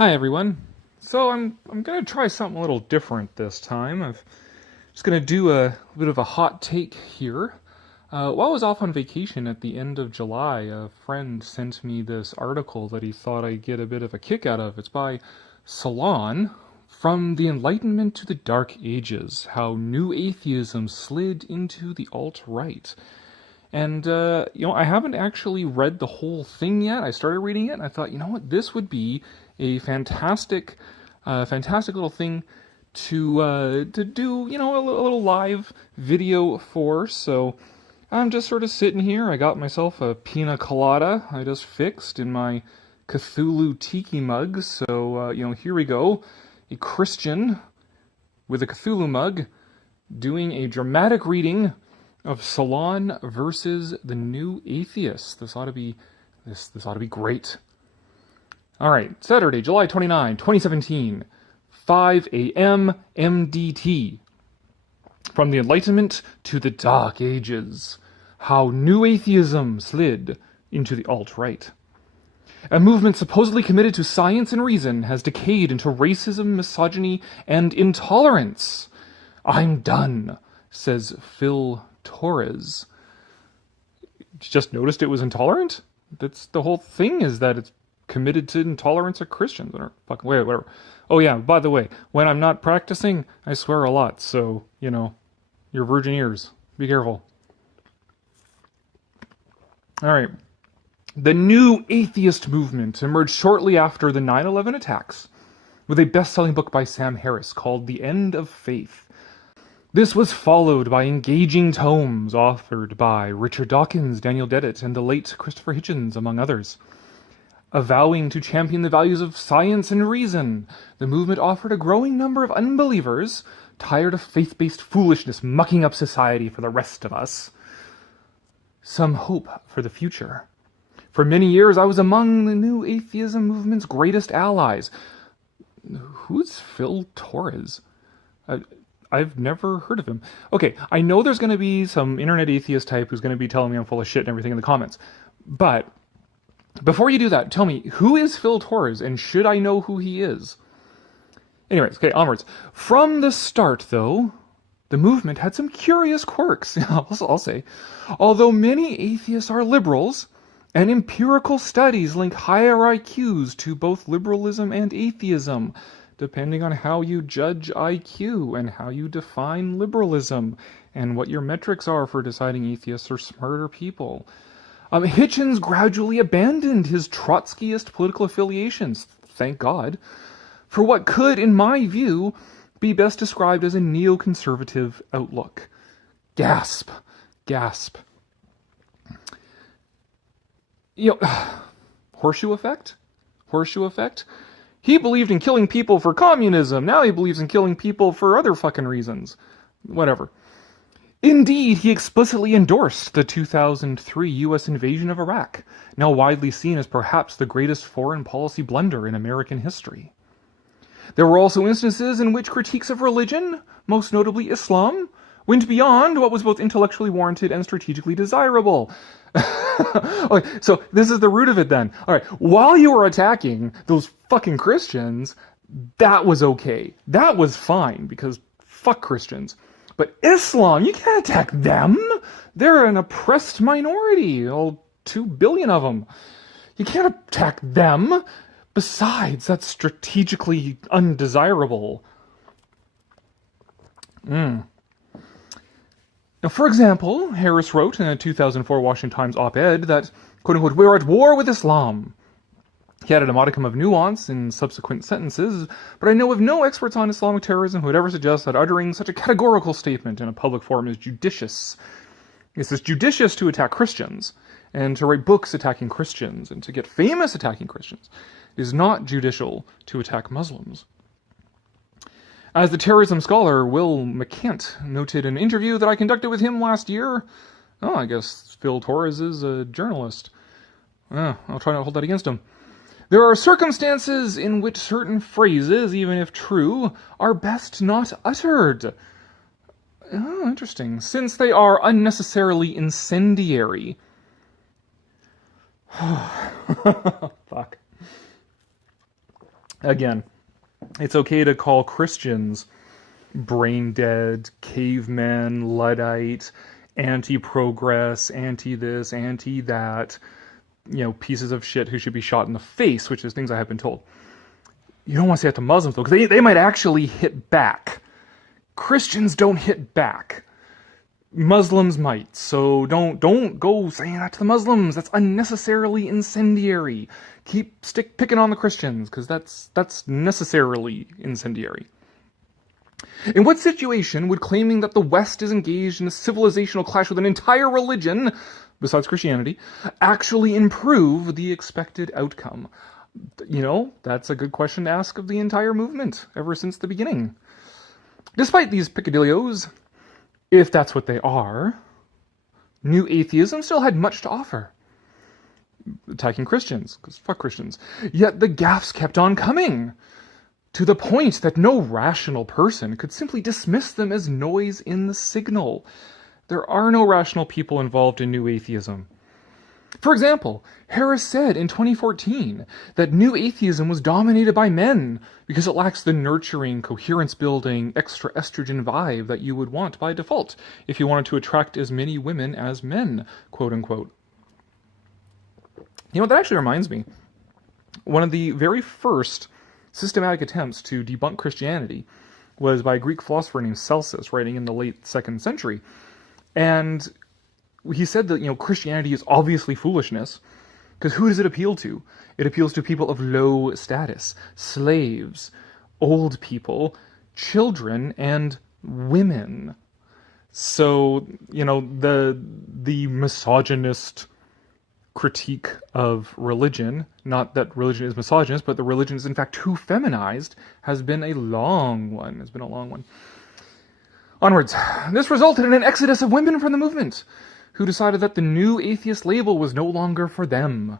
Hi everyone. So I'm gonna try something a little different this time. I'm just gonna do a bit of a hot take here. While I was off on vacation at the end of July, a friend sent me this article that he thought I'd get a bit of a kick out of. It's by Salon, From the Enlightenment to the Dark Ages: How New Atheism Slid into the Alt-Right. And, I haven't actually read the whole thing yet. I started reading it, and I thought, you know what, this would be a fantastic little thing to do, a little live video for. So I'm just sort of sitting here. I got myself a pina colada I just fixed in my Cthulhu tiki mug. So, here we go. A Christian with a Cthulhu mug doing a dramatic reading of Salon versus the New Atheists. This ought to be great. All right, Saturday, July 29, 2017, 5 a.m. MDT. From the Enlightenment to the Dark Ages: How New Atheism Slid into the Alt-Right. A movement supposedly committed to science and reason has decayed into racism, misogyny, and intolerance. I'm done, says Phil Torres. Just noticed it was intolerant? That's the whole thing, is that it's committed to intolerance of Christians. Or fucking whatever. Oh yeah, by the way, when I'm not practicing, I swear a lot, so, your virgin ears. Be careful. Alright. The New Atheist movement emerged shortly after the 9/11 attacks, with a best-selling book by Sam Harris called The End of Faith. This was followed by engaging tomes authored by Richard Dawkins, Daniel Dennett, and the late Christopher Hitchens, among others. Avowing to champion the values of science and reason, the movement offered a growing number of unbelievers, tired of faith-based foolishness mucking up society for the rest of us, some hope for the future. For many years, I was among the New Atheism movement's greatest allies. Who's Phil Torres? I've never heard of him. Okay, I know there's going to be some internet atheist type who's going to be telling me I'm full of shit and everything in the comments. But before you do that, tell me, who is Phil Torres, and should I know who he is? Anyways, okay, onwards. From the start, though, the movement had some curious quirks, I'll say. Although many atheists are liberals, and empirical studies link higher IQs to both liberalism and atheism, depending on how you judge IQ and how you define liberalism, and what your metrics are for deciding atheists are smarter people. Hitchens gradually abandoned his Trotskyist political affiliations, thank God, for what could, in my view, be best described as a neoconservative outlook. Gasp. Gasp. Horseshoe effect? Horseshoe effect? He believed in killing people for communism. Now he believes in killing people for other fucking reasons. Whatever. Indeed, he explicitly endorsed the 2003 U.S. invasion of Iraq, now widely seen as perhaps the greatest foreign policy blunder in American history. There were also instances in which critiques of religion, most notably Islam, went beyond what was both intellectually warranted and strategically desirable. Okay, so this is the root of it then. Alright, while you were attacking those fucking Christians, that was okay. That was fine, because fuck Christians. But Islam, you can't attack them! They're an oppressed minority, all 2 billion of them. You can't attack them! Besides, that's strategically undesirable. Now, for example, Harris wrote in a 2004 Washington Times op-ed that, quote-unquote, we're at war with Islam. He added a modicum of nuance in subsequent sentences, but I know of no experts on Islamic terrorism who would ever suggest that uttering such a categorical statement in a public forum is judicious. It's judicious to attack Christians, and to write books attacking Christians, and to get famous attacking Christians. It is not judicial to attack Muslims. As the terrorism scholar Will McCant noted in an interview that I conducted with him last year, I guess Phil Torres is a journalist. I'll try not to hold that against him. There are circumstances in which certain phrases, even if true, are best not uttered. Oh, interesting. Since they are unnecessarily incendiary. Fuck. Again, it's okay to call Christians brain dead, cavemen, Luddite, anti-progress, anti-this, anti-that, pieces of shit who should be shot in the face, which is things I have been told. You don't want to say that to Muslims, though, because they might actually hit back. Christians don't hit back. Muslims might, so don't go saying that to the Muslims. That's unnecessarily incendiary. Stick picking on the Christians, because that's necessarily incendiary. In what situation would claiming that the West is engaged in a civilizational clash with an entire religion, besides Christianity, actually improve the expected outcome? That's a good question to ask of the entire movement, ever since the beginning. Despite these peccadilloes, if that's what they are, New Atheism still had much to offer. Attacking Christians, because fuck Christians. Yet the gaffes kept on coming, to the point that no rational person could simply dismiss them as noise in the signal. There are no rational people involved in New Atheism. For example, Harris said in 2014 that New Atheism was dominated by men because it lacks the nurturing, coherence-building, extra estrogen vibe that you would want by default if you wanted to attract as many women as men, quote-unquote. That actually reminds me. One of the very first systematic attempts to debunk Christianity was by a Greek philosopher named Celsus, writing in the late 2nd century. And he said that, Christianity is obviously foolishness, because who does it appeal to? It appeals to people of low status, slaves, old people, children, and women. So, the misogynist critique of religion, not that religion is misogynist, but the religion is in fact too feminized, has been a long one. Onwards. This resulted in an exodus of women from the movement, who decided that the New Atheist label was no longer for them.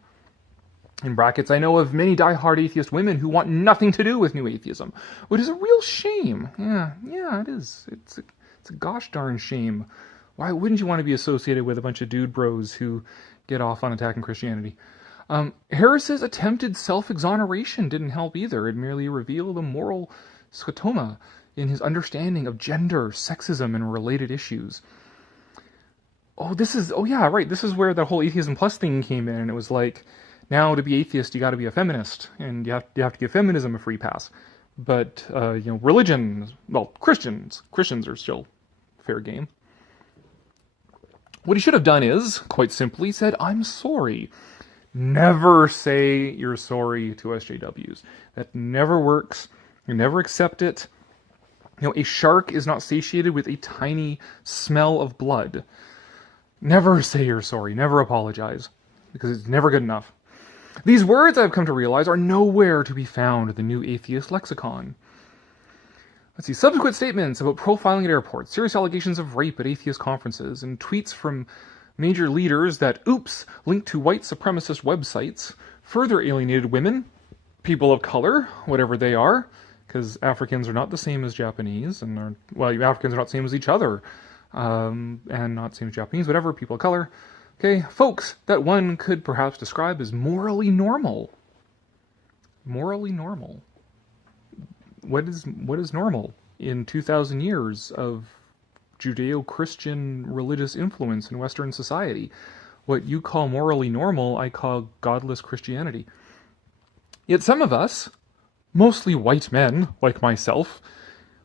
In brackets, I know of many die-hard atheist women who want nothing to do with New Atheism, which is a real shame. Yeah, it is. It's a gosh darn shame. Why wouldn't you want to be associated with a bunch of dude bros who get off on attacking Christianity? Harris's attempted self-exoneration didn't help either. It merely revealed a moral scotoma in his understanding of gender, sexism, and related issues. This is where the whole Atheism Plus thing came in, and it was like, now to be atheist, you gotta be a feminist, and you have to give feminism a free pass. But, religion, Christians are still fair game. What he should have done is, quite simply, said, I'm sorry. Never say you're sorry to SJWs. That never works. You never accept it. A shark is not satiated with a tiny smell of blood. Never say you're sorry. Never apologize. Because it's never good enough. These words, I've come to realize, are nowhere to be found in the New Atheist lexicon. Let's see. Subsequent statements about profiling at airports, serious allegations of rape at atheist conferences, and tweets from major leaders that, linked to white supremacist websites, further alienated women, people of color, whatever they are, because Africans are not the same as Japanese, and Africans are not the same as each other, and not the same as Japanese, whatever, people of color. Okay, folks that one could perhaps describe as morally normal. Morally normal. What is normal in 2,000 years of Judeo-Christian religious influence in Western society? What you call morally normal, I call godless Christianity. Yet some of us, mostly white men like myself,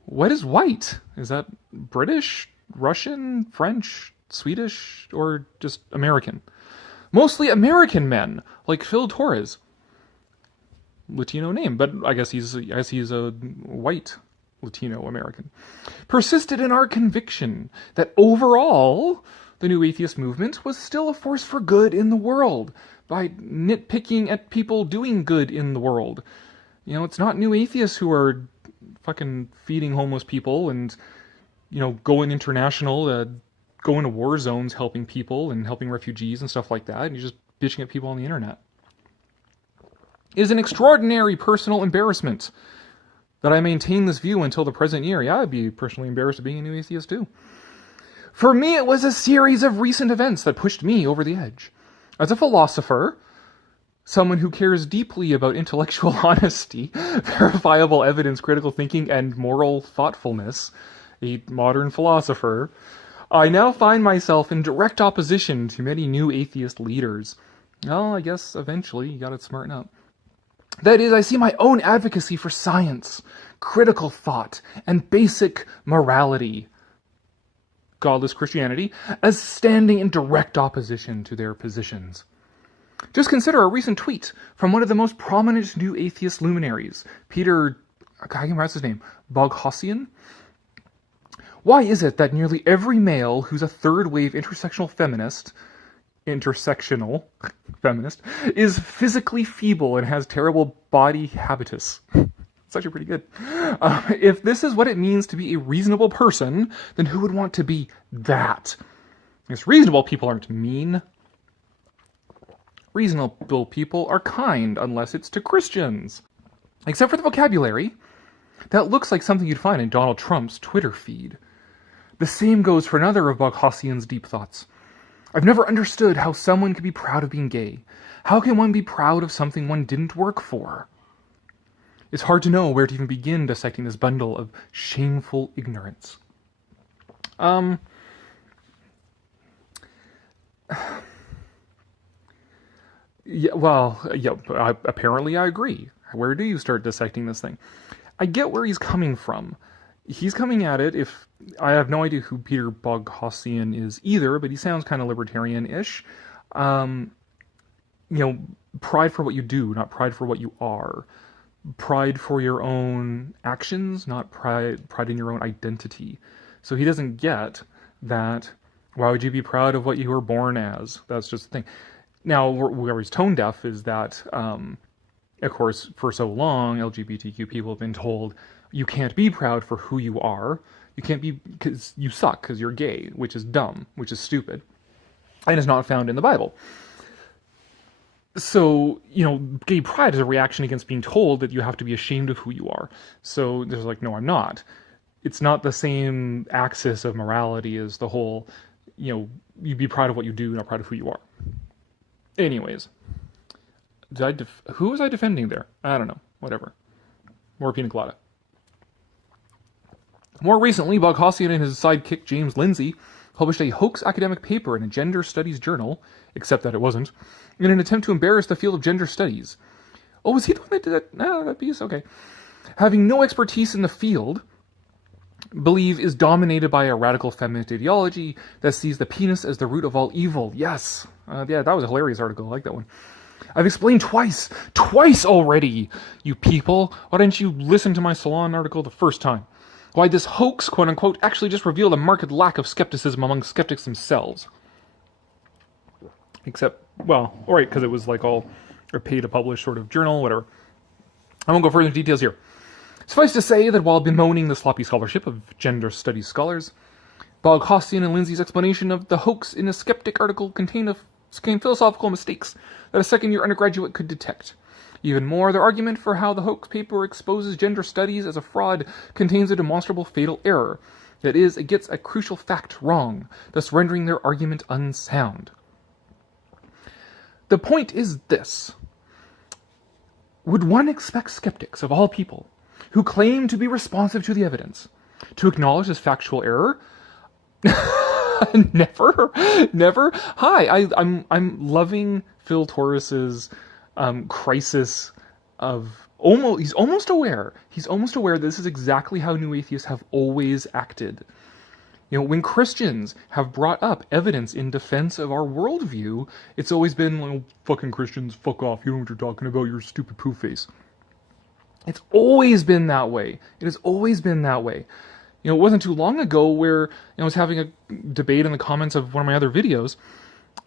what is white? Is that British, Russian, French, Swedish, or just American? Mostly American men like Phil Torres. Latino name, but I guess he's a white Latino American. Persisted in our conviction that overall the New Atheist movement was still a force for good in the world by nitpicking at people doing good in the world. It's not New Atheists who are fucking feeding homeless people and, going international, going to war zones helping people and helping refugees and stuff like that, and you're just bitching at people on the internet. It is an extraordinary personal embarrassment that I maintain this view until the present year. Yeah, I'd be personally embarrassed of being a New Atheist too. For me, it was a series of recent events that pushed me over the edge. As a philosopher, someone who cares deeply about intellectual honesty, verifiable evidence, critical thinking, and moral thoughtfulness, a modern philosopher, I now find myself in direct opposition to many new atheist leaders. Well, I guess eventually you gotta smarten up. That is, I see my own advocacy for science, critical thought, and basic morality, godless Christianity, as standing in direct opposition to their positions. Just consider a recent tweet from one of the most prominent new atheist luminaries, Peter, I can remember his name, Boghossian. Why is it that nearly every male who's a third-wave intersectional feminist, is physically feeble and has terrible body habitus? It's actually pretty good. If this is what it means to be a reasonable person, then who would want to be that? Because reasonable people aren't mean. Reasonable people are kind, unless it's to Christians. Except for the vocabulary. That looks like something you'd find in Donald Trump's Twitter feed. The same goes for another of Boghossian's deep thoughts. I've never understood how someone could be proud of being gay. How can one be proud of something one didn't work for? It's hard to know where to even begin dissecting this bundle of shameful ignorance. Apparently I agree. Where do you start dissecting this thing? I get where he's coming from. He's coming at it, if I have no idea who Peter Boghossian is either, but he sounds kind of libertarian-ish. Pride for what you do, not pride for what you are. Pride for your own actions, not pride in your own identity. So he doesn't get that, why would you be proud of what you were born as? That's just the thing. Now, where he's tone deaf is that, of course, for so long, LGBTQ people have been told, you can't be proud for who you are. You can't be, because you suck, because you're gay, which is dumb, which is stupid, and is not found in the Bible. So, gay pride is a reaction against being told that you have to be ashamed of who you are. So there's like, no, I'm not. It's not the same axis of morality as the whole, you be proud of what you do, not proud of who you are. Anyways, who was I defending there? I don't know. Whatever. More pina colada. More recently, Boghossian and his sidekick James Lindsay published a hoax academic paper in a gender studies journal, except that it wasn't, in an attempt to embarrass the field of gender studies. Oh, was he the one that did that? No, that piece? Okay. Having no expertise in the field, believe is dominated by a radical feminist ideology that sees the penis as the root of all evil. Yes. Yeah, that was a hilarious article. I like that one. I've explained twice already, you people. Why didn't you listen to my Salon article the first time? Why this hoax, quote-unquote, actually just revealed a marked lack of skepticism among skeptics themselves. Except, well, alright, because it was like all a pay-to-publish sort of journal, whatever. I won't go further into details here. Suffice to say that while bemoaning the sloppy scholarship of gender studies scholars, Boghossian and Lindsay's explanation of the hoax in a skeptic article contained philosophical mistakes that a second-year undergraduate could detect. Even more, their argument for how the hoax paper exposes gender studies as a fraud contains a demonstrable fatal error. That is, it gets a crucial fact wrong, thus rendering their argument unsound. The point is this. Would one expect skeptics of all people, who claim to be responsive to the evidence, to acknowledge this factual error? Never. Hi, I'm loving Phil Torres's crisis of he's almost aware this is exactly how new atheists have always acted. When Christians have brought up evidence in defense of our worldview, it's always been, well, fucking Christians, fuck off, you know what you're talking about, your stupid poo face. It's always been that way. It has always been that way. It wasn't too long ago where I was having a debate in the comments of one of my other videos,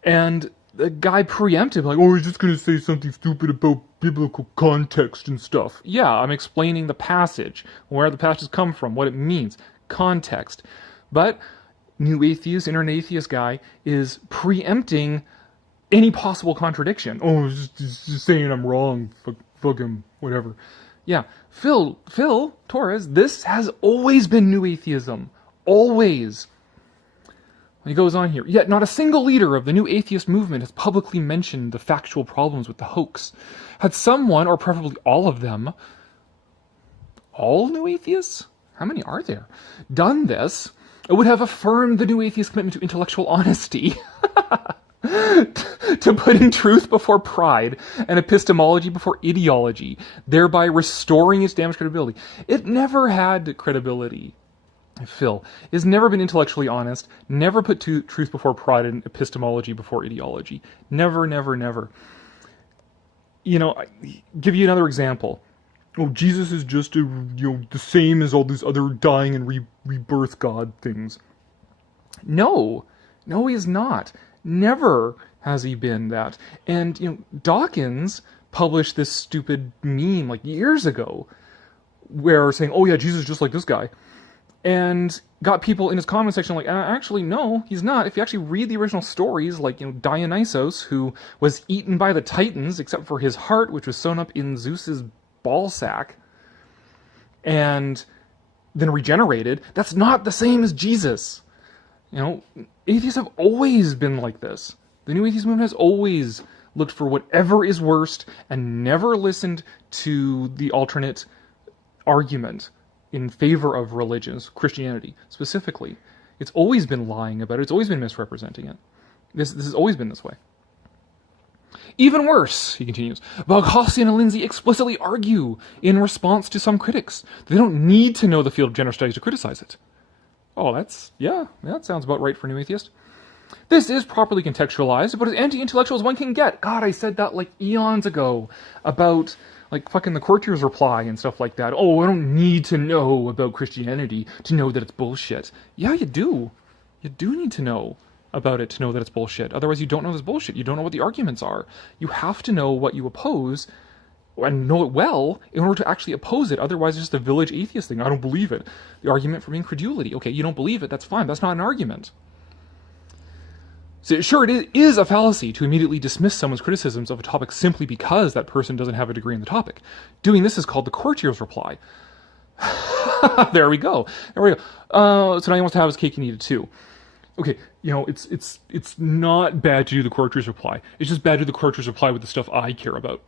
and the guy preempted, like, oh, he's just going to say something stupid about biblical context and stuff. Yeah, I'm explaining the passage, where the passage come from, what it means, context. But new atheist, internet atheist guy is preempting any possible contradiction. Oh, he's just saying I'm wrong. Fuck him, whatever. Yeah, Phil Torres, this has always been new atheism. Always. And he goes on here, yet not a single leader of the new atheist movement has publicly mentioned the factual problems with the hoax. Had someone, or preferably all of them, all new atheists? How many are there? Done this, it would have affirmed the new atheist commitment to intellectual honesty, to putting truth before pride and epistemology before ideology, thereby restoring its damaged credibility. It never had credibility. Phil has never been intellectually honest, never put truth before pride and epistemology before ideology. Never, never, never. You know, I give you another example. Oh, Jesus is just the same as all these other dying and rebirth God things. No, he is not. Never has he been that. And Dawkins published this stupid meme like years ago, where saying, "Oh yeah, Jesus is just like this guy," and got people in his comment section like, actually, no, he's not. If you actually read the original stories, like Dionysos, who was eaten by the Titans, except for his heart, which was sewn up in Zeus's ball sack, and then regenerated, that's not the same as Jesus. Atheists have always been like this. The new atheist movement has always looked for whatever is worst and never listened to the alternate argument in favor of religions, Christianity specifically. It's always been lying about it. It's always been misrepresenting it. This has always been this way. Even worse, he continues, Boghossian and Lindsay explicitly argue in response to some critics that they don't need to know the field of gender studies to criticize it. Oh, that sounds about right for a new atheist. This is properly contextualized, but as anti-intellectual as one can get. God, I said that like eons ago about like fucking the courtier's reply and stuff like that. Oh, I don't need to know about Christianity to know that it's bullshit. Yeah, you do. You do need to know about it to know that it's bullshit. Otherwise, you don't know this bullshit. You don't know what the arguments are. You have to know what you oppose and know it well in order to actually oppose it. Otherwise, it's just a village atheist thing. I don't believe it. The argument from incredulity. Okay, you don't believe it. That's fine. That's not an argument. So, sure, it is a fallacy to immediately dismiss someone's criticisms of a topic simply because that person doesn't have a degree in the topic. Doing this is called the courtier's reply. There we go. So now he wants to have his cake and eat it too. Okay, it's not bad to do the courtier's reply. It's just bad to do the courtier's reply with the stuff I care about.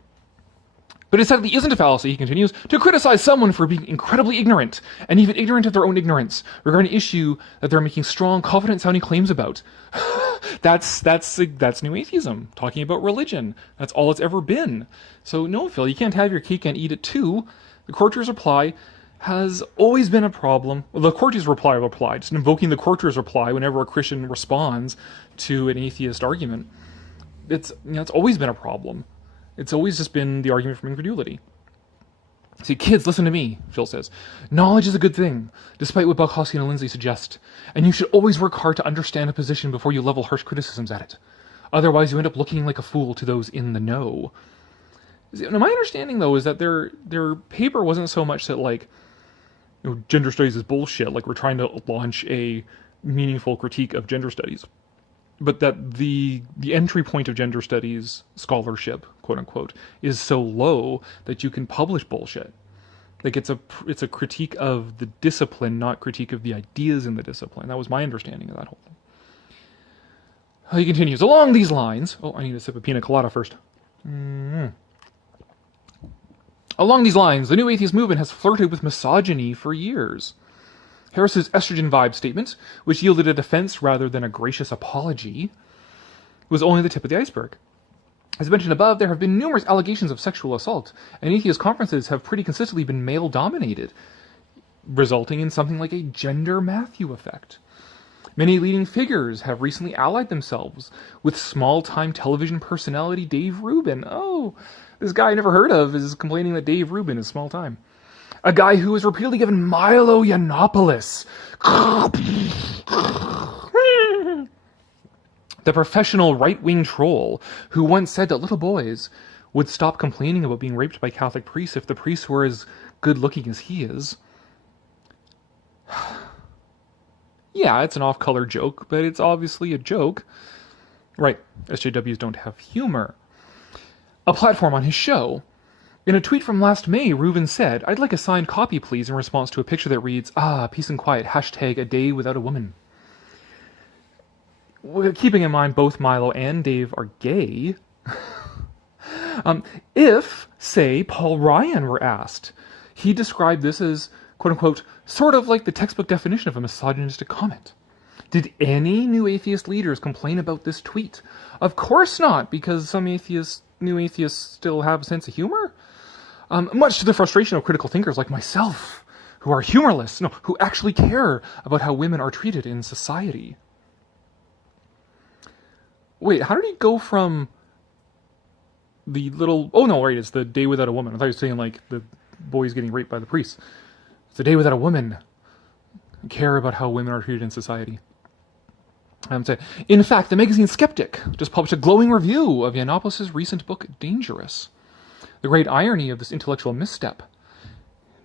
But it sadly isn't a fallacy, he continues, to criticize someone for being incredibly ignorant, and even ignorant of their own ignorance, regarding an issue that they're making strong, confident-sounding claims about. That's new atheism, talking about religion. That's all it's ever been. So no, Phil, you can't have your cake and eat it too. The courtier's reply has always been a problem. Well, the courtier's reply, just invoking the courtier's reply whenever a Christian responds to an atheist argument. It's always been a problem. It's always just been the argument from incredulity. See, kids, listen to me, Phil says. Knowledge is a good thing, despite what Boghossian and Lindsay suggest, and you should always work hard to understand a position before you level harsh criticisms at it. Otherwise, you end up looking like a fool to those in the know. See, now, my understanding, though, is that their paper wasn't so much that, like, gender studies is bullshit, like we're trying to launch a meaningful critique of gender studies, but that the entry point of gender studies scholarship, quote unquote, is so low that you can publish bullshit. Like it's a critique of the discipline, not critique of the ideas in the discipline. That was my understanding of that whole thing. He continues, along these lines... Oh, I need a sip of pina colada first. Along these lines, the new atheist movement has flirted with misogyny for years. Harris's estrogen vibe statement, which yielded a defense rather than a gracious apology, was only the tip of the iceberg. As mentioned above, there have been numerous allegations of sexual assault, and atheist conferences have pretty consistently been male-dominated, resulting in something like a gender Matthew effect. Many leading figures have recently allied themselves with small-time television personality Dave Rubin. Oh, this guy I never heard of is complaining that Dave Rubin is small-time. A guy who was repeatedly given Milo Yiannopoulos, the professional right-wing troll who once said that little boys would stop complaining about being raped by Catholic priests if the priests were as good-looking as he is. Yeah, it's an off-color joke, but it's obviously a joke. Right, SJWs don't have humor. A platform on his show. In a tweet from last May, Rubin said, "I'd like a signed copy, please," in response to a picture that reads, "Ah, peace and quiet, hashtag a day without a woman." keeping in mind both Milo and Dave are gay, if, say, Paul Ryan were asked, he described this as, quote-unquote, sort of like the textbook definition of a misogynistic comment. Did any new atheist leaders complain about this tweet? Of course not, because some new atheists still have a sense of humor. Much to the frustration of critical thinkers like myself, who are humorless, who actually care about how women are treated in society. Wait, how did he go from the little... Oh, no, right, it's the day without a woman. I thought he was saying, like, the boys getting raped by the priests. It's the day without a woman. Care about how women are treated in society. In fact, the magazine Skeptic just published a glowing review of Yiannopoulos' recent book, Dangerous. The great irony of this intellectual misstep.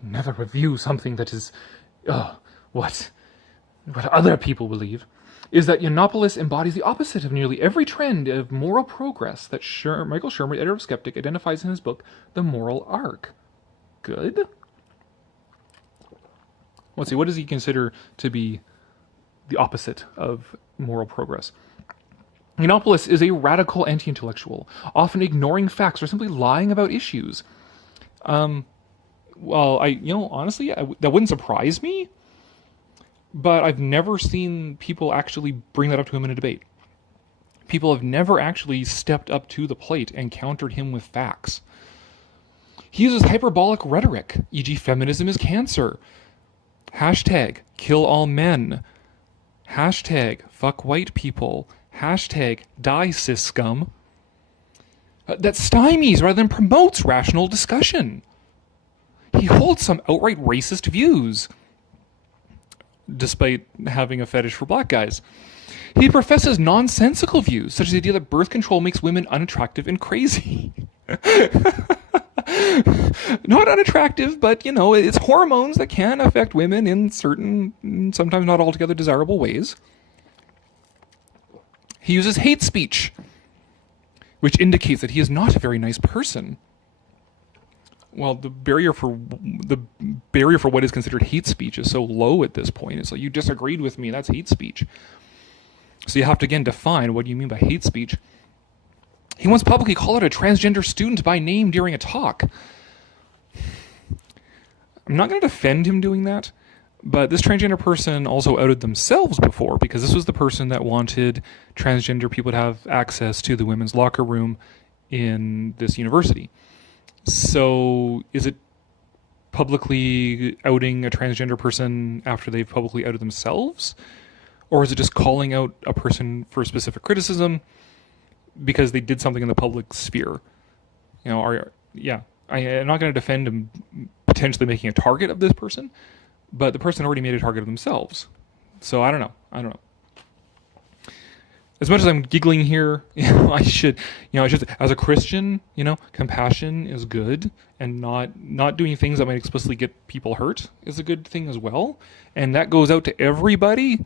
Never review something that is... what other people believe, is that Yiannopoulos embodies the opposite of nearly every trend of moral progress that Michael Shermer, editor of Skeptic, identifies in his book, The Moral Arc. Good? Let's see, what does he consider to be the opposite of moral progress? Yiannopoulos is a radical anti-intellectual, often ignoring facts or simply lying about issues. Well, honestly, that wouldn't surprise me, but I've never seen people actually bring that up to him in a debate. People have never actually stepped up to the plate and countered him with facts. He uses hyperbolic rhetoric, e.g. feminism is cancer. Hashtag kill all men. Hashtag fuck white people. Hashtag die cis scum. That stymies rather than promotes rational discussion. He holds some outright racist views, despite having a fetish for black guys. He professes nonsensical views, such as the idea that birth control makes women unattractive and crazy. Not unattractive, but, it's hormones that can affect women in certain, sometimes not altogether desirable ways. He uses hate speech, which indicates that he is not a very nice person. Well, the barrier for what is considered hate speech is so low at this point. It's like, you disagreed with me, that's hate speech. So you have to, again, define what do you mean by hate speech. He once publicly called out a transgender student by name during a talk. I'm not going to defend him doing that, but this transgender person also outed themselves before, because this was the person that wanted transgender people to have access to the women's locker room in this university. So is it publicly outing a transgender person after they've publicly outed themselves? Or is it just calling out a person for specific criticism because they did something in the public sphere? I'm not going to defend him potentially making a target of this person, but the person already made a target of themselves. So I don't know. As much as I'm giggling here, I should, as a Christian, compassion is good, and not doing things that might explicitly get people hurt is a good thing as well. And that goes out to everybody.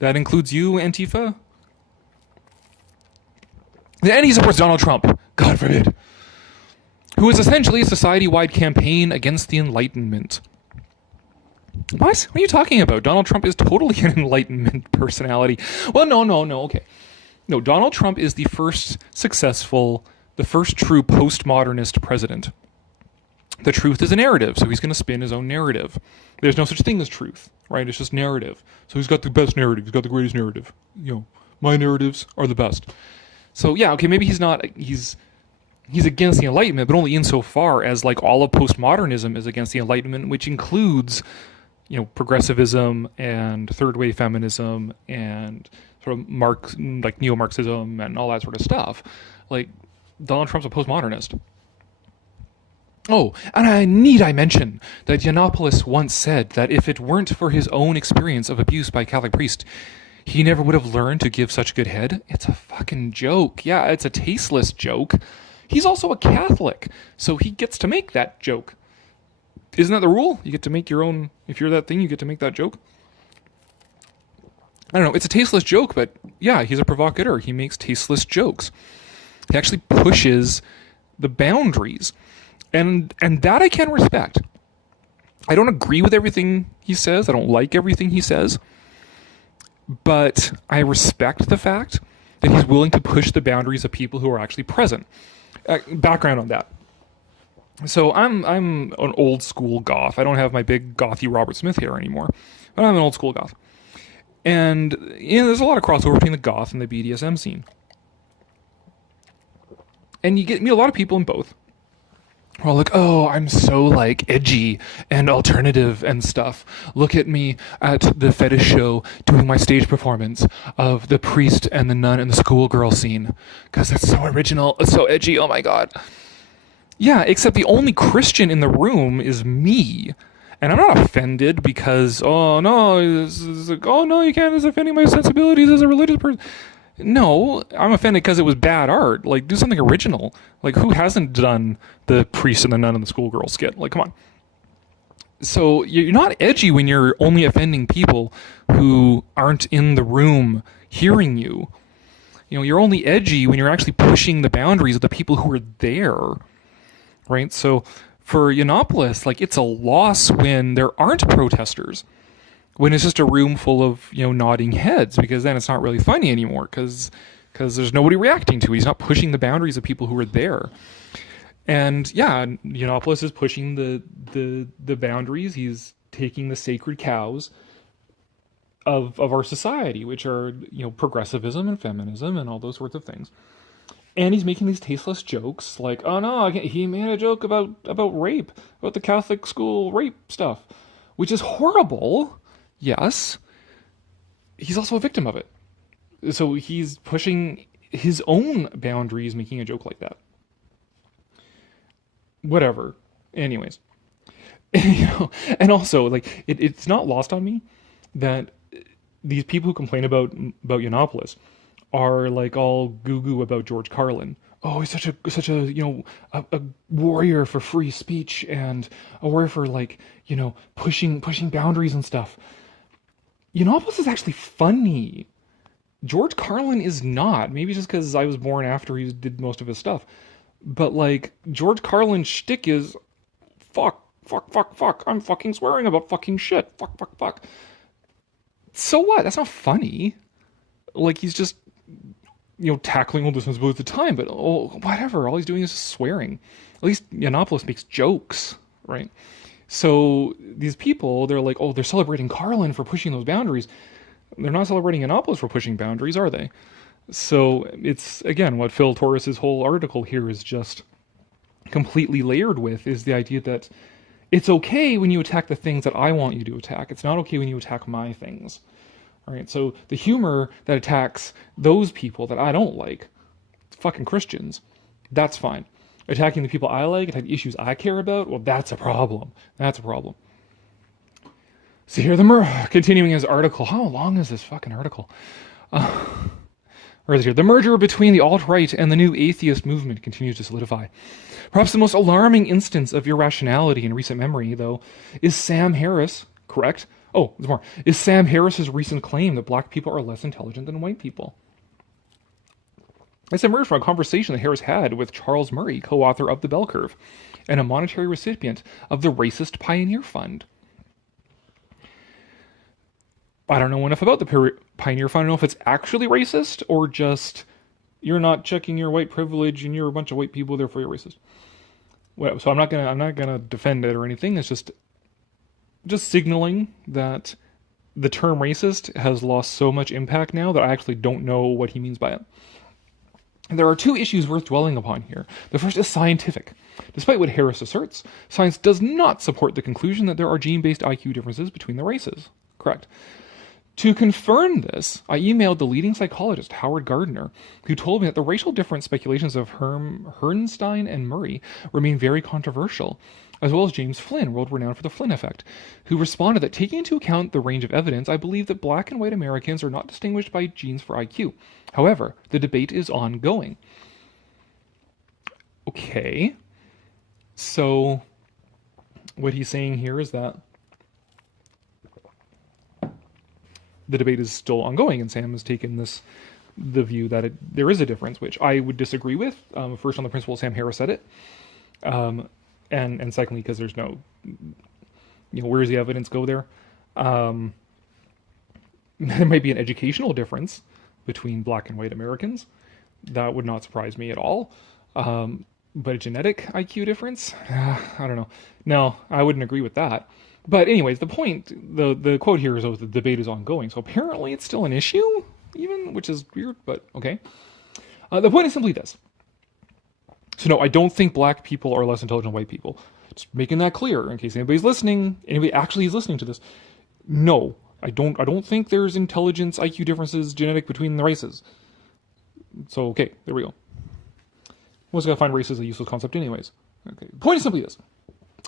That includes you, Antifa. And he supports Donald Trump, God forbid, who is essentially a society-wide campaign against the Enlightenment. What are you talking about? Donald Trump is totally an Enlightenment personality. Well, no, okay. No, Donald Trump is the first true postmodernist president. The truth is a narrative, so he's going to spin his own narrative. There's no such thing as truth, right? It's just narrative. So he's got the best narrative. He's got the greatest narrative. My narratives are the best. So yeah, okay, maybe he's against the Enlightenment, but only insofar as like all of postmodernism is against the Enlightenment, which includes, progressivism and third wave feminism and sort of neo-Marxism and all that sort of stuff. Like, Donald Trump's a postmodernist. Oh, and I mention that Yiannopoulos once said that if it weren't for his own experience of abuse by a Catholic priest, he never would have learned to give such good head. It's a fucking joke. Yeah, it's a tasteless joke. He's also a Catholic, so he gets to make that joke. Isn't that the rule? You get to make your own, if you're that thing, you get to make that joke. I don't know, it's a tasteless joke, but yeah, he's a provocateur. He makes tasteless jokes. He actually pushes the boundaries. And that I can respect. I don't agree with everything he says. I don't like everything he says. but I respect the fact that he's willing to push the boundaries of people who are actually present. Background on that. So I'm an old school goth. I don't have my big gothy Robert Smith hair anymore, but I'm an old school goth. And there's a lot of crossover between the goth and the BDSM scene. And you meet a lot of people in both. We're all like, oh, I'm so like edgy and alternative and stuff. Look at me at the fetish show doing my stage performance of the priest and the nun and the schoolgirl scene. Because that's so original. It's so edgy. Oh my God. Yeah, except the only Christian in the room is me. And I'm not offended because, oh no, oh no, you can't, it's offending my sensibilities as a religious person. No, I'm offended because it was bad art. Like, do something original. Like, who hasn't done the priest and the nun and the schoolgirl skit? Like, come on. So you're not edgy when you're only offending people who aren't in the room hearing you. You know, you're only edgy when you're actually pushing the boundaries of the people who are there, right? So for Yiannopoulos, like, it's a loss when there aren't protesters. When it's just a room full of, nodding heads, because then it's not really funny anymore, because there's nobody reacting to it. He's not pushing the boundaries of people who are there. And yeah, Yiannopoulos is pushing the boundaries. He's taking the sacred cows of our society, which are, progressivism and feminism and all those sorts of things. And he's making these tasteless jokes like, oh no, he made a joke about rape, about the Catholic school rape stuff, which is horrible. Yes, he's also a victim of it. So he's pushing his own boundaries, making a joke like that. Whatever. Anyways. And also, like, it's not lost on me that these people who complain about Yiannopoulos are like all goo-goo about George Carlin. Oh, he's such a a warrior for free speech and a warrior for, like, pushing boundaries and stuff. Yiannopoulos is actually funny. George Carlin is not. Maybe just because I was born after he did most of his stuff. But, like, George Carlin's shtick is fuck. I'm fucking swearing about fucking shit. Fuck. So what? That's not funny. Like, he's just, tackling all the sensibilities at the time. But, whatever. All he's doing is just swearing. At least Yiannopoulos makes jokes, right? So these people, they're like, oh, they're celebrating Carlin for pushing those boundaries. They're not celebrating Yiannopoulos for pushing boundaries, are they? So it's, again, what Phil Torres' whole article here is just completely layered with, is the idea that it's okay when you attack the things that I want you to attack. It's not okay when you attack my things. All right, so the humor that attacks those people that I don't like, fucking Christians, that's fine. Attacking the people I like, attacking the issues I care about, well, that's a problem. That's a problem. So here, continuing his article. How long is this fucking article? Where is it here? The merger between the alt-right and the new atheist movement continues to solidify. Perhaps the most alarming instance of irrationality in recent memory, though, is Sam Harris, correct? Oh, there's more. Is Sam Harris's recent claim that black people are less intelligent than white people. This emerged from a conversation that Harris had with Charles Murray, co-author of The Bell Curve, and a monetary recipient of the Racist Pioneer Fund. I don't know enough about the Pioneer Fund. I don't know if it's actually racist or just you're not checking your white privilege and you're a bunch of white people, therefore you're racist. Well, so I'm not gonna defend it or anything. It's just signaling that the term racist has lost so much impact now that I actually don't know what he means by it. There are two issues worth dwelling upon here. The first is scientific. Despite what Harris asserts, science does not support the conclusion that there are gene-based IQ differences between the races. Correct. To confirm this, I emailed the leading psychologist, Howard Gardner, who told me that the racial difference speculations of Herrnstein and Murray remain very controversial, as well as James Flynn, world-renowned for the Flynn effect, who responded that taking into account the range of evidence, I believe that black and white Americans are not distinguished by genes for IQ. However, the debate is ongoing. Okay. So, what he's saying here is that the debate is still ongoing, and Sam has taken the view that there is a difference, which I would disagree with. First, on the principle Sam Harris said it, and secondly, because there's no, where does the evidence go there? There might be an educational difference between black and white Americans. That would not surprise me at all. But a genetic IQ difference? I don't know. No, I wouldn't agree with that. But anyways, the point, the quote here is that the debate is ongoing. So apparently it's still an issue, even, which is weird, but okay. The point is simply this. So no, I don't think black people are less intelligent than white people. Just making that clear in case anybody's listening, anybody actually is listening to this. No, I don't think there's intelligence IQ differences genetic between the races. So okay, there we go. Was going to find race as a useless concept anyways. Okay. The point is simply this.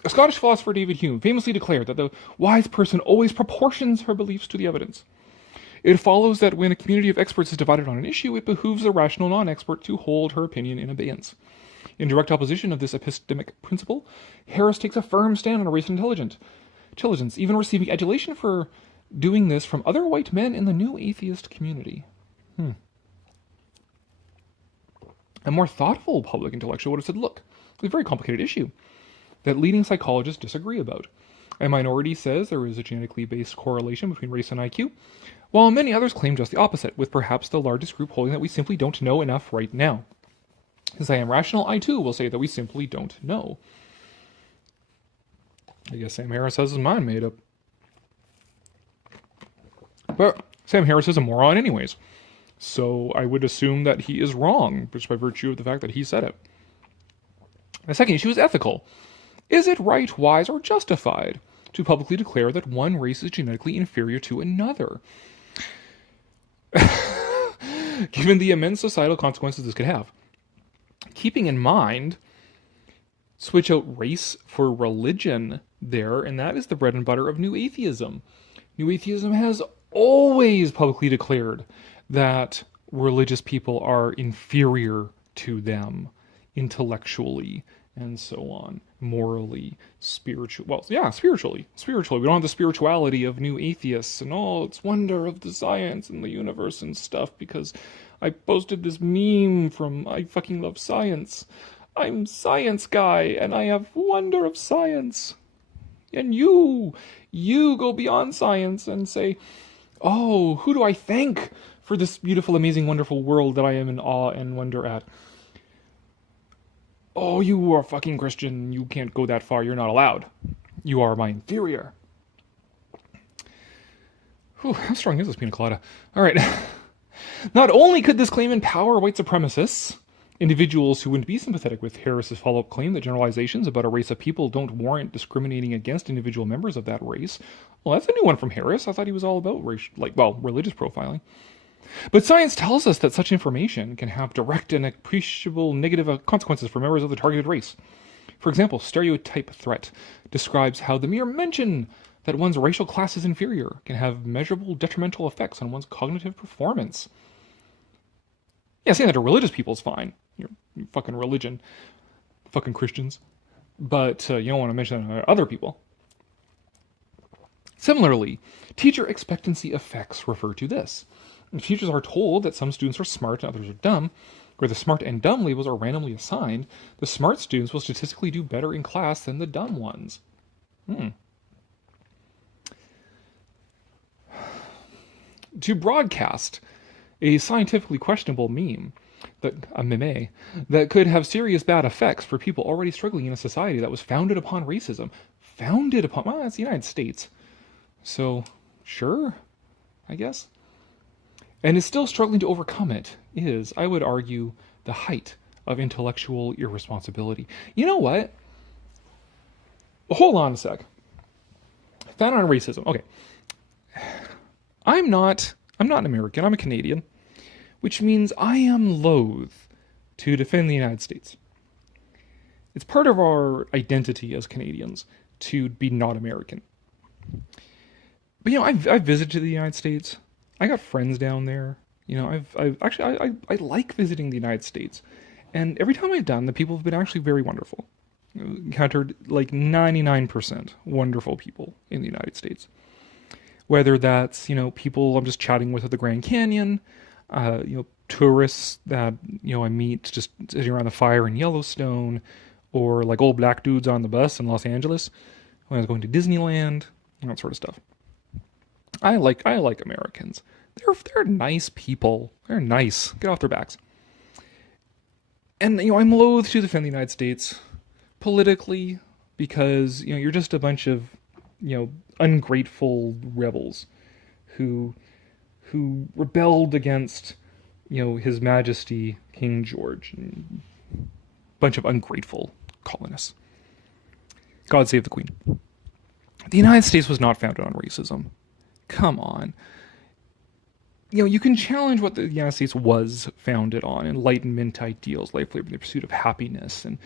A Scottish philosopher, David Hume, famously declared that the wise person always proportions her beliefs to the evidence. It follows that when a community of experts is divided on an issue, it behooves the rational non-expert to hold her opinion in abeyance. In direct opposition of this epistemic principle, Harris takes a firm stand on race and intelligence, even receiving adulation for doing this from other white men in the new atheist community. A more thoughtful public intellectual would have said, look, it's a very complicated issue that leading psychologists disagree about. A minority says there is a genetically based correlation between race and IQ, while many others claim just the opposite, with perhaps the largest group holding that we simply don't know enough right now. Since I am rational, I too will say that we simply don't know. I guess Sam Harris has his mind made up. But Sam Harris is a moron anyways. So I would assume that he is wrong, just by virtue of the fact that he said it. The second issue is ethical. Is it right, wise, or justified to publicly declare that one race is genetically inferior to another? Given the immense societal consequences this could have. Keeping in mind, switch out race for religion there, and that is the bread and butter of New Atheism. New Atheism has always publicly declared that religious people are inferior to them intellectually and so on, morally, spiritually. Well, yeah, spiritually. We don't have the spirituality of New Atheists and it's wonder of the science and the universe and stuff because I posted this meme from I fucking love science. I'm science guy and I have wonder of science. And you go beyond science and say, oh, who do I thank for this beautiful, amazing, wonderful world that I am in awe and wonder at? Oh, you are fucking Christian. You can't go that far. You're not allowed. You are my inferior. Whew, how strong is this pina colada? All right. Not only could this claim empower white supremacists, individuals who wouldn't be sympathetic with Harris's follow-up claim that generalizations about a race of people don't warrant discriminating against individual members of that race. Well, that's a new one from Harris. I thought he was all about religious profiling. But science tells us that such information can have direct and appreciable negative consequences for members of the targeted race. For example, stereotype threat describes how the mere mention that one's racial class is inferior can have measurable detrimental effects on one's cognitive performance. Yeah, saying that to religious people is fine. You're fucking religion. Fucking Christians. But you don't want to mention that to other people. Similarly, teacher expectancy effects refer to this. If teachers are told that some students are smart and others are dumb, where the smart and dumb labels are randomly assigned, the smart students will statistically do better in class than the dumb ones. To broadcast a scientifically questionable meme, that could have serious bad effects for people already struggling in a society that was founded upon racism. Well, that's the United States. So, sure, I guess. And is still struggling to overcome it is, I would argue, the height of intellectual irresponsibility. You know what? Hold on a sec. Founded on racism. Okay. I'm not an American. I'm a Canadian, which means I am loath to defend the United States. It's part of our identity as Canadians to be not American. But I've visited the United States. I got friends down there. I like visiting the United States, and every time I've done, the people have been actually very wonderful. Encountered like 99% wonderful people in the United States. Whether that's people I'm just chatting with at the Grand Canyon, tourists that I meet just sitting around the fire in Yellowstone, or like old black dudes on the bus in Los Angeles when I was going to Disneyland, that sort of stuff. I like Americans. They're nice people. They're nice. Get off their backs. And I'm loath to defend the United States politically because you're just a bunch of ungrateful rebels who rebelled against His Majesty King George. Bunch of ungrateful colonists. God save the Queen. The United States was not founded on racism. Come on. You can challenge what the United States was founded on: Enlightenment ideals, life, labor, and the pursuit of happiness. And,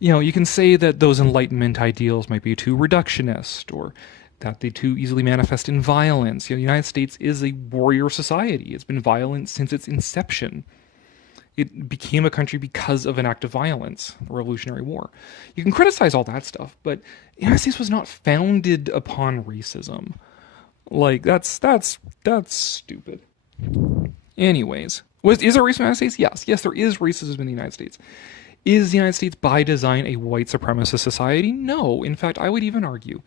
you can say that those Enlightenment ideals might be too reductionist, or that they too easily manifest in violence. The United States is a warrior society. It's been violent since its inception. It became a country because of an act of violence, the Revolutionary War. You can criticize all that stuff, but the United States was not founded upon racism. Like, that's stupid. Anyways, is there racism in the United States? Yes, there is racism in the United States. Is the United States by design a white supremacist society? No. In fact, I would even argue,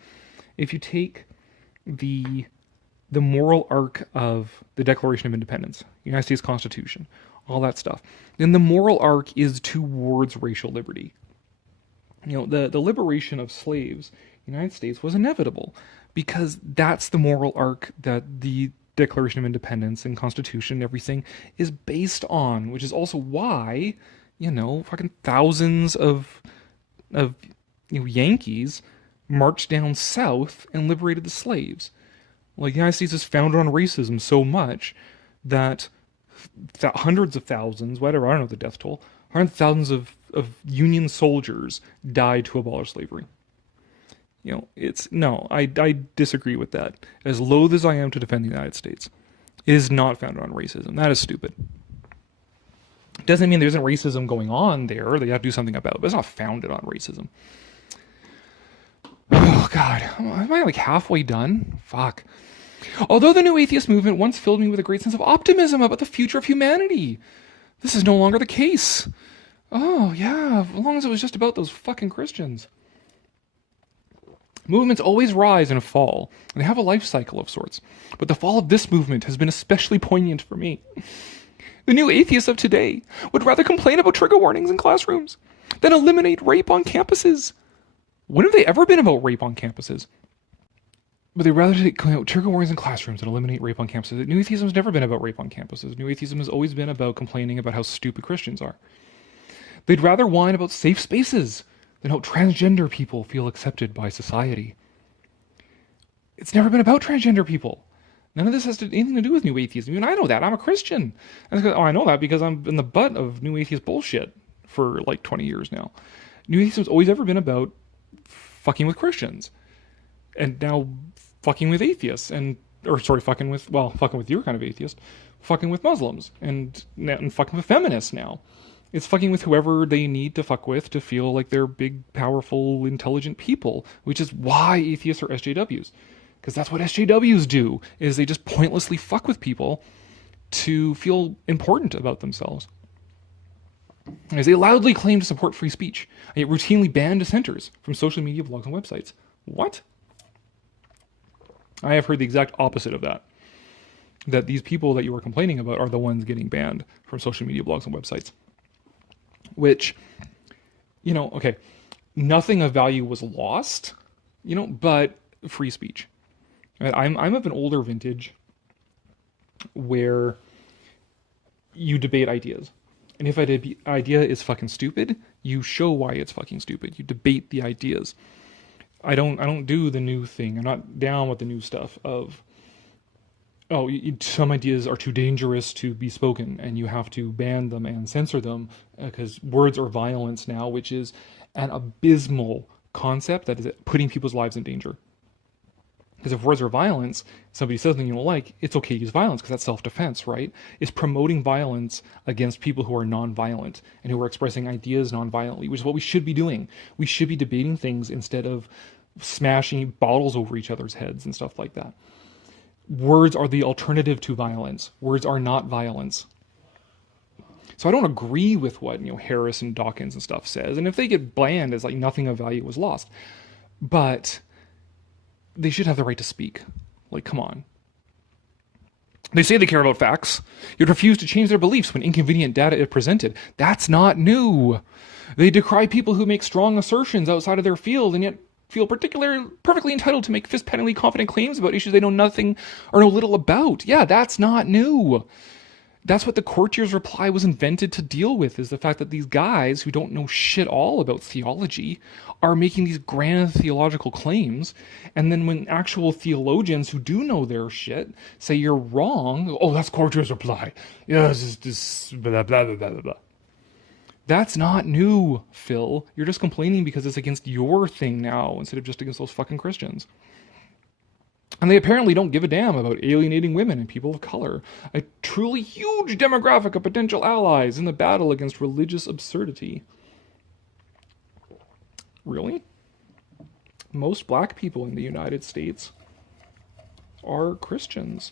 if you take the moral arc of the Declaration of Independence, the United States Constitution, all that stuff, then the moral arc is towards racial liberty. The liberation of slaves in the United States was inevitable because that's the moral arc that the Declaration of Independence and Constitution and everything is based on, which is also why, fucking thousands of Yankees marched down south and liberated the slaves. Like, the United States is founded on racism so much that hundreds of thousands, whatever, I don't know the death toll, hundreds of thousands of Union soldiers died to abolish slavery. I disagree with that. As loath as I am to defend the United States, it is not founded on racism. That is stupid. It doesn't mean there isn't racism going on there that you have to do something about, but it's not founded on racism. Oh, God. Am I like halfway done? Fuck. Although the new atheist movement once filled me with a great sense of optimism about the future of humanity, this is no longer the case. Oh, yeah, as long as it was just about those fucking Christians. Movements always rise and fall, and they have a life cycle of sorts. But the fall of this movement has been especially poignant for me. The new atheists of today would rather complain about trigger warnings in classrooms than eliminate rape on campuses. When have they ever been about rape on campuses? But they'd rather take trigger warnings in classrooms than eliminate rape on campuses. New atheism has never been about rape on campuses. New atheism has always been about complaining about how stupid Christians are. They'd rather whine about safe spaces than how transgender people feel accepted by society. It's never been about transgender people. None of this has anything to do with new atheism. Even I know that. I'm a Christian. I know that because I'm in the butt of new atheist bullshit for like 20 years now. New atheism's always ever been about fucking with Christians. And now fucking with atheists. Fucking with your kind of atheist. Fucking with Muslims. And fucking with feminists now. It's fucking with whoever they need to fuck with to feel like they're big, powerful, intelligent people, which is why atheists are SJWs. Because that's what SJWs do, is they just pointlessly fuck with people to feel important about themselves. As they loudly claim to support free speech, and yet routinely ban dissenters from social media, blogs, and websites. What? I have heard the exact opposite of that. That these people that you were complaining about are the ones getting banned from social media, blogs, and websites. Which, okay, nothing of value was lost, but free speech. I'm of an older vintage where you debate ideas. And if an idea is fucking stupid, you show why it's fucking stupid. You debate the ideas. I don't do the new thing. I'm not down with the new stuff of, some ideas are too dangerous to be spoken and you have to ban them and censor them because words are violence now, which is an abysmal concept that is putting people's lives in danger. Because if words are violence, somebody says something you don't like, it's okay to use violence because that's self-defense, right? It's promoting violence against people who are non-violent and who are expressing ideas non-violently, which is what we should be doing. We should be debating things instead of smashing bottles over each other's heads and stuff like that. Words are the alternative to violence. Words are not violence. So I don't agree with what Harris and Dawkins and stuff says. And if they get bland, it's like nothing of value was lost. But they should have the right to speak. Like, come on. They say they care about facts, yet refuse to change their beliefs when inconvenient data is presented. That's not new. They decry people who make strong assertions outside of their field and yet feel perfectly entitled to make fist-poundingly confident claims about issues they know nothing or know little about. Yeah, that's not new. That's what the courtier's reply was invented to deal with, is the fact that these guys who don't know shit all about theology are making these grand theological claims, and then when actual theologians who do know their shit say you're wrong, oh, that's courtier's reply. Yeah, it's just blah, blah, blah, blah, blah. That's not new, Phil. You're just complaining because it's against your thing now instead of just against those fucking Christians. And they apparently don't give a damn about alienating women and people of color, a truly huge demographic of potential allies in the battle against religious absurdity. Really? Most black people in the United States are Christians.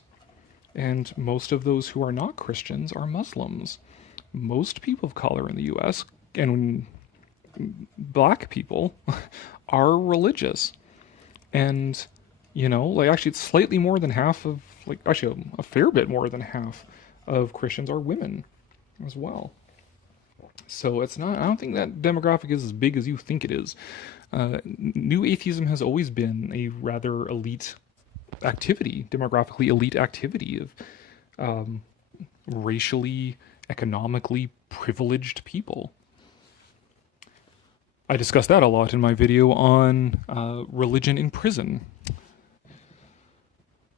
And most of those who are not Christians are Muslims. Most people of color in the U.S. and black people are religious. And, you know, like actually it's slightly more than half of, like actually a fair bit more than half of Christians are women as well. So it's not, I don't think that demographic is as big as you think it is. New atheism has always been a rather elite activity, demographically elite activity of racially, economically privileged people. I discussed that a lot in my video on religion in prison.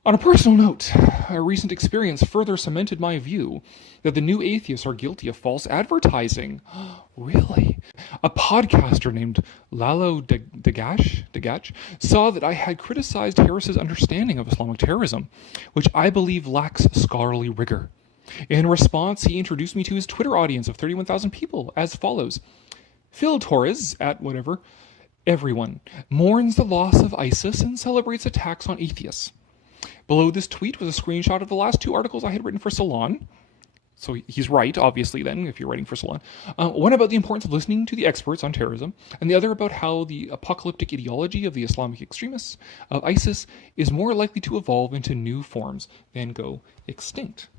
On a personal note, a recent experience further cemented my view that the new atheists are guilty of false advertising. Really? A podcaster named Lalo Dagash saw that I had criticized Harris's understanding of Islamic terrorism, which I believe lacks scholarly rigor. In response, he introduced me to his Twitter audience of 31,000 people as follows. Phil Torres, at whatever, everyone, mourns the loss of ISIS and celebrates attacks on atheists. Below this tweet was a screenshot of the last two articles I had written for Salon. So he's right, obviously, then, if you're writing for Salon. One about the importance of listening to the experts on terrorism, and the other about how the apocalyptic ideology of the Islamic extremists of ISIS is more likely to evolve into new forms than go extinct.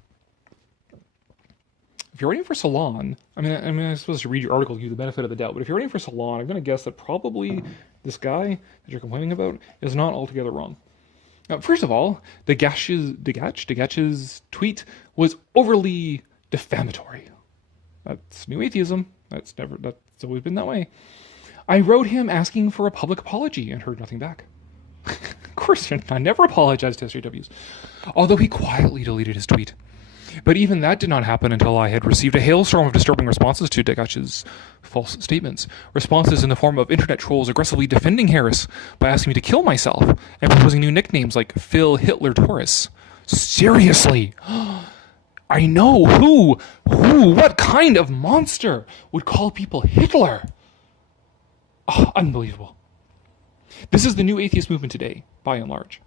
If you're writing for Salon, I mean, I'm supposed to read your article to give you the benefit of the doubt, but if you're writing for Salon, I'm going to guess that probably this guy that you're complaining about is not altogether wrong. Now, first of all, Dagach's tweet was overly defamatory. That's new atheism. That's always been that way. I wrote him asking for a public apology and heard nothing back. Of course, I never apologized to SJWs, although he quietly deleted his tweet. But even that did not happen until I had received a hailstorm of disturbing responses to Dagach's false statements. Responses in the form of internet trolls aggressively defending Harris by asking me to kill myself and proposing new nicknames like Phil Hitler Torres. Seriously! I know who, what kind of monster would call people Hitler? Oh, unbelievable. This is the new atheist movement today, by and large.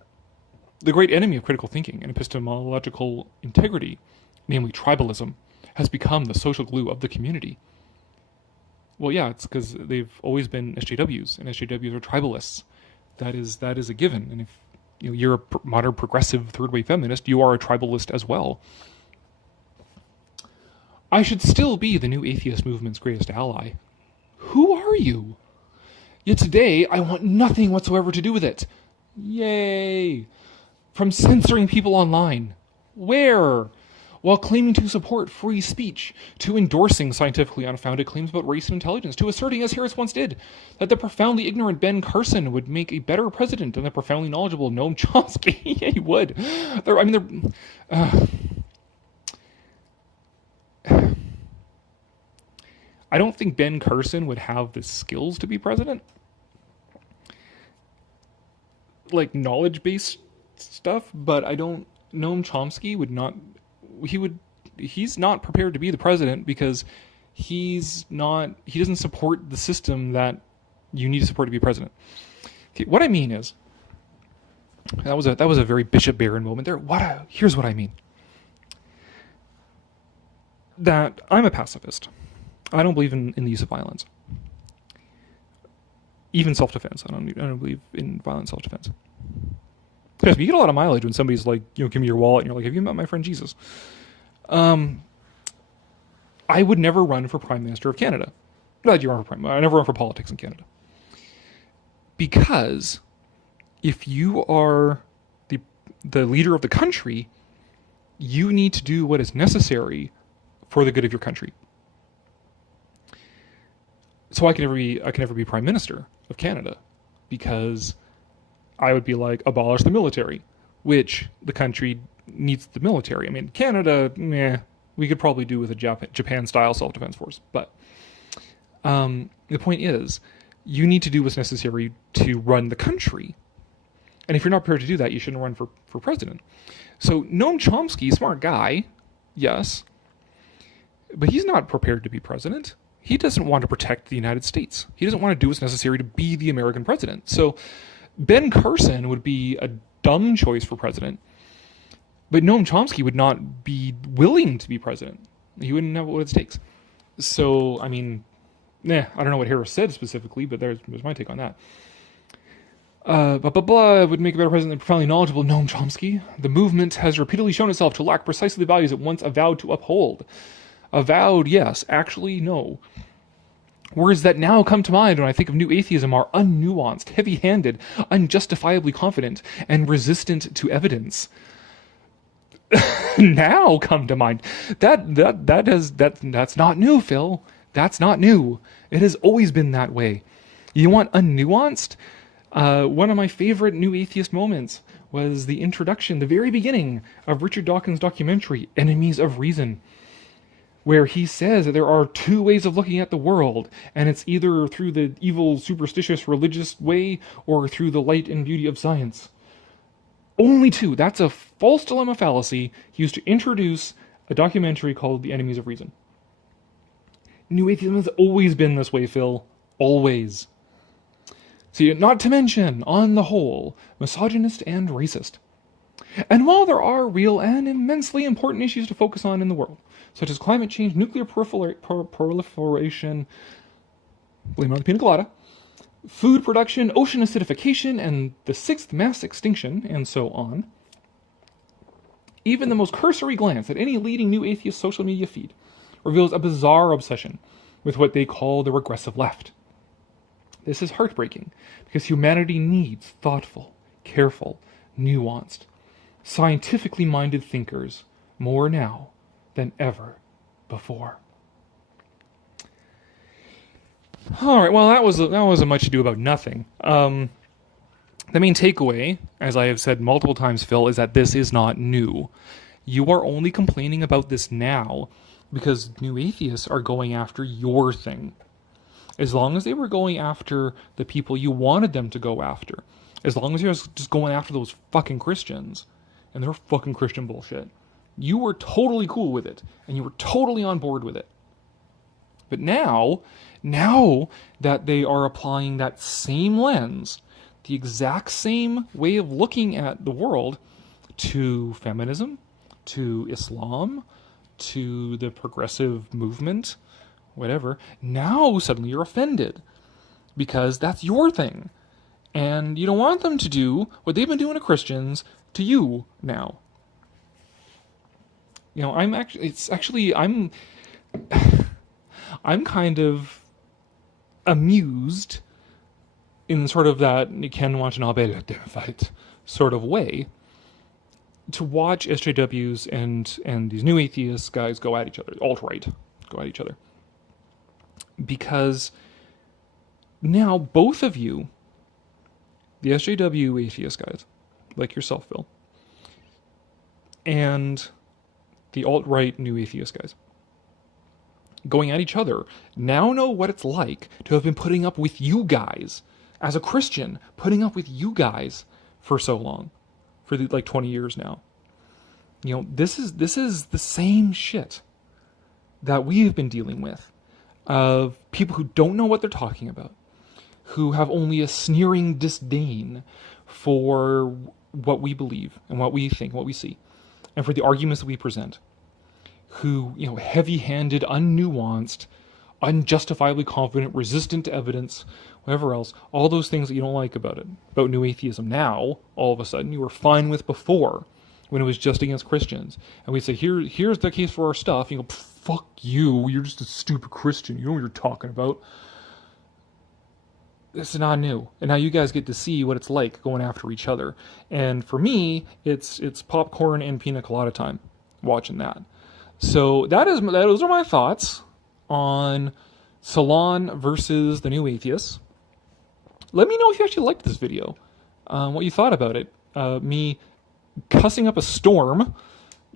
The great enemy of critical thinking and epistemological integrity, namely tribalism, has become the social glue of the community. Well, yeah, it's because they've always been SJWs, and SJWs are tribalists. That is a given. And if you're a modern progressive third-wave feminist, you are a tribalist as well. I should still be the new atheist movement's greatest ally. Who are you? Yet today, I want nothing whatsoever to do with it. Yay! From censoring people online. Where? While claiming to support free speech, to endorsing scientifically unfounded claims about race and intelligence, to asserting, as Harris once did, that the profoundly ignorant Ben Carson would make a better president than the profoundly knowledgeable Noam Chomsky. Yeah, he would. I don't think Ben Carson would have the skills to be president. Like, knowledge-based stuff, but Noam Chomsky would not, he's not prepared to be the president because he doesn't support the system that you need to support to be president. Okay, what I mean is, that was a very Bishop Barron moment there. Here's what I mean. That I'm a pacifist. I don't believe in the use of violence. Even self-defense. I don't believe in violent self-defense. Yes, you get a lot of mileage when somebody's like, give me your wallet, and you're like, have you met my friend Jesus? I would never run for Prime Minister of Canada. Not you run for Prime. I never run for politics in Canada. Because if you are the leader of the country, you need to do what is necessary for the good of your country. So I can never be Prime Minister of Canada, because I would be like, abolish the military, which the country needs the military. I mean, Canada, we could probably do with a Japan-style self-defense force. But the point is, you need to do what's necessary to run the country. And if you're not prepared to do that, you shouldn't run for president. So Noam Chomsky, smart guy, yes, but he's not prepared to be president. He doesn't want to protect the United States. He doesn't want to do what's necessary to be the American president. So Ben Carson would be a dumb choice for president, but Noam Chomsky would not be willing to be president. He wouldn't know what it takes. So, I mean, I don't know what Harris said specifically, but there's my take on that. Would make a better president than profoundly knowledgeable Noam Chomsky. The movement has repeatedly shown itself to lack precisely the values it once avowed to uphold. Avowed, yes. Actually, no. Words that now come to mind when I think of new atheism are unnuanced, heavy-handed, unjustifiably confident, and resistant to evidence. Now come to mind. That's not new, Phil. That's not new. It has always been that way. You want unnuanced? One of my favorite new atheist moments was the introduction, the very beginning of Richard Dawkins' documentary, Enemies of Reason, where he says that there are two ways of looking at the world, and it's either through the evil, superstitious, religious way, or through the light and beauty of science. Only two. That's a false dilemma fallacy he used to introduce a documentary called The Enemies of Reason. New atheism has always been this way, Phil. Always. See, not to mention, on the whole, misogynist and racist. And while there are real and immensely important issues to focus on in the world, such as climate change, nuclear proliferation, blame it on the pina colada, food production, ocean acidification, and the sixth mass extinction, and so on, even the most cursory glance at any leading new atheist social media feed reveals a bizarre obsession with what they call the regressive left. This is heartbreaking, because humanity needs thoughtful, careful, nuanced, scientifically minded thinkers more now than ever before. All right, well, that was a much ado about nothing. The main takeaway, as I have said multiple times, Phil, is that this is not new. You are only complaining about this now because new atheists are going after your thing. As long as they were going after the people you wanted them to go after, as long as you're just going after those fucking Christians and their fucking Christian bullshit, you were totally cool with it, and you were totally on board with it. But now that they are applying that same lens, the exact same way of looking at the world, to feminism, to Islam, to the progressive movement, whatever, now suddenly you're offended because that's your thing. And you don't want them to do what they've been doing to Christians to you now. You know, I'm kind of amused in sort of that you can watch an Abel fight sort of way to watch SJWs and these new atheist guys go at each other, alt-right, go at each other. Because now both of you, the SJW atheist guys, like yourself, Phil, and the alt-right new atheist guys, going at each other, now know what it's like to have been putting up with you guys, as a Christian, putting up with you guys for so long, for like 20 years now. You know, this is the same shit that we've been dealing with, of people who don't know what they're talking about, who have only a sneering disdain for what we believe and what we think, what we see, and for the arguments that we present, who, you know, heavy-handed, unnuanced, unjustifiably confident, resistant to evidence, whatever else, all those things that you don't like about it, about New Atheism now, all of a sudden you were fine with before, when it was just against Christians. And we'd say, here's the case for our stuff. You go, fuck you, you're just a stupid Christian, you know what you're talking about. This is not new. And now you guys get to see what it's like going after each other. And for me, it's popcorn and pina colada time watching that. So those are my thoughts on Salon versus the New Atheists. Let me know if you actually liked this video, what you thought about it. Me cussing up a storm,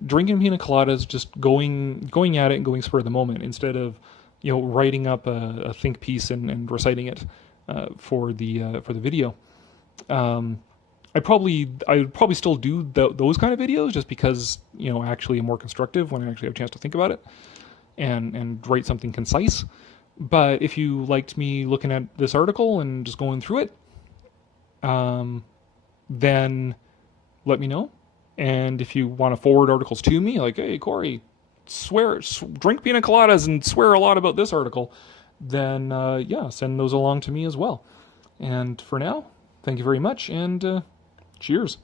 drinking pina coladas, just going at it and going spur of the moment, instead of writing up a think piece and reciting it for the video. I would probably still do those kind of videos, just because actually I'm more constructive when I actually have a chance to think about it and write something concise. But if you liked me looking at this article and just going through it, then let me know. And if you want to forward articles to me, like, hey, Corey, drink pina coladas and swear a lot about this article, then yeah, send those along to me as well. And for now, thank you very much, and cheers.